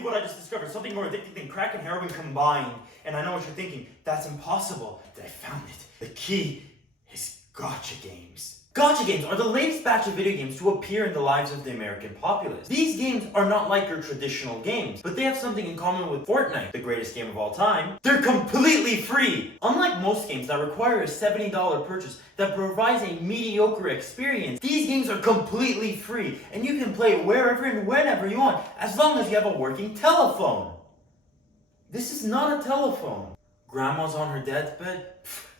believe what I just discovered. Something more addicting than crack and heroin combined. And I know what you're thinking. That's impossible. But I found it. The key is Gacha Games. Gacha Games are the latest batch of video games to appear in the lives of the American populace. These games are not like your traditional games, but they have something in common with Fortnite, the greatest game of all time. They're completely free! Unlike most games that require a $70 purchase that provides a mediocre experience, these games are completely free, and you can play wherever and whenever you want, as long as you have a working telephone. This is not a telephone. Grandma's on her deathbed?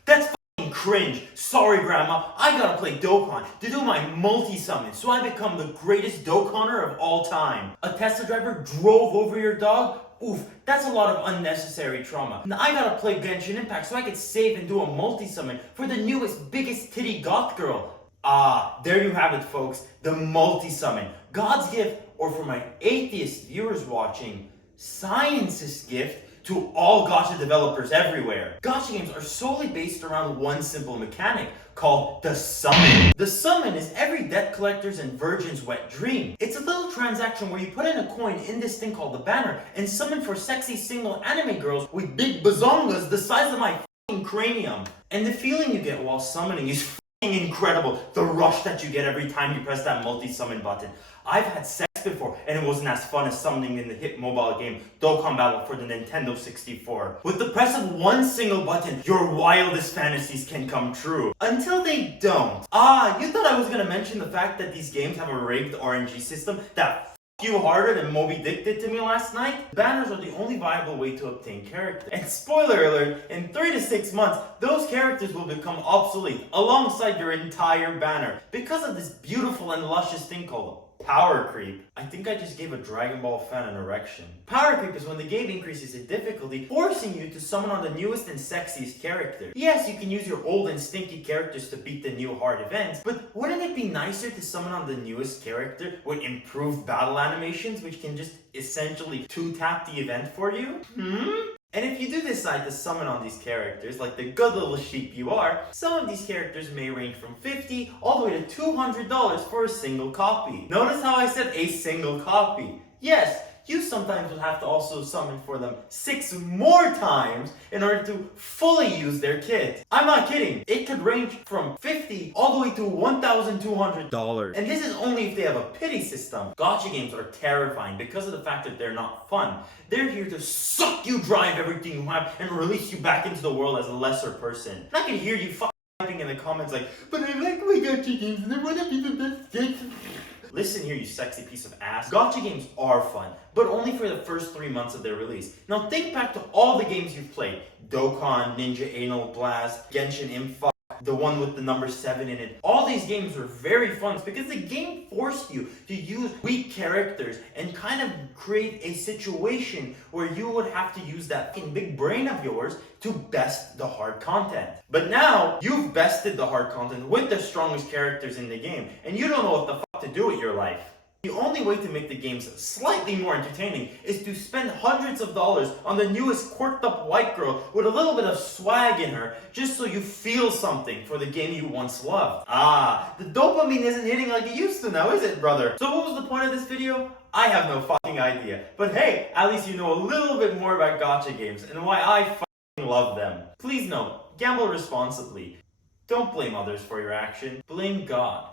That's cringe. Sorry, Grandma, I gotta play Dokkan to do my multi-summon so I become the greatest Dokkaner of all time. A Tesla driver drove over your dog? Oof, that's a lot of unnecessary trauma. Now I gotta play Genshin Impact so I can save and do a multi-summon for the newest, biggest titty goth girl. Ah, there you have it, folks. The multi-summon. God's gift, or for my atheist viewers watching, science's gift to all gacha developers everywhere. Gacha games are solely based around one simple mechanic called the summon. The summon is every debt collector's and virgin's wet dream. It's a little transaction where you put in a coin in this thing called the banner and summon for sexy single anime girls with big bazongas the size of my f***ing cranium. And the feeling you get while summoning is f***ing incredible. The rush that you get every time you press that multi-summon button. I've had sex before, and it wasn't as fun as summoning in the hit mobile game Dokkan Battle for the Nintendo 64. With the press of one single button, your wildest fantasies can come true. Until they don't. Ah, you thought I was gonna mention the fact that these games have a rigged RNG system that you harder than Moby Dick did to me last night? Banners are the only viable way to obtain characters. And spoiler alert, in 3 to 6 months, those characters will become obsolete alongside your entire banner because of this beautiful and luscious thing called power creep. I think I just gave a Dragon Ball fan an erection. Power creep is when the game increases in difficulty, forcing you to summon on the newest and sexiest character. Yes, you can use your old and stinky characters to beat the new hard events, but wouldn't it be nicer to summon on the newest character with improved battle animations, which can just essentially 2-tap the event for you? And if you do decide to summon on these characters, like the good little sheep you are, some of these characters may range from $50 all the way to $200 for a single copy. Notice how I said a single copy. Yes, you sometimes will have to also summon for them 6 more times in order to fully use their kit. I'm not kidding. It could range from $50 all the way to $1,200. And this is only if they have a pity system. Gacha games are terrifying because of the fact that they're not fun. They're here to suck you dry of everything you have and release you back into the world as a lesser person. And I can hear you typing in the comments like, but I like my gacha games and I want to be the best games. Listen here, you sexy piece of ass. Gacha games are fun, but only for the first 3 months of their release. Now think back to all the games you've played. Dokkan, Ninja Anal Blast, Genshin Impact, the one with the number 7 in it. All these games were very fun because the game forced you to use weak characters and kind of create a situation where you would have to use that big brain of yours to best the hard content. But now, you've bested the hard content with the strongest characters in the game, and you don't know what the fuck to do with your life. The only way to make the games slightly more entertaining is to spend hundreds of dollars on the newest quirked up white girl with a little bit of swag in her, just so you feel something for the game you once loved. Ah, the dopamine isn't hitting like it used to now, is it, brother? So what was the point of this video? I have no fucking idea. But hey, at least you know a little bit more about gacha games and why I fucking love them. Please note, gamble responsibly. Don't blame others for your action. Blame God.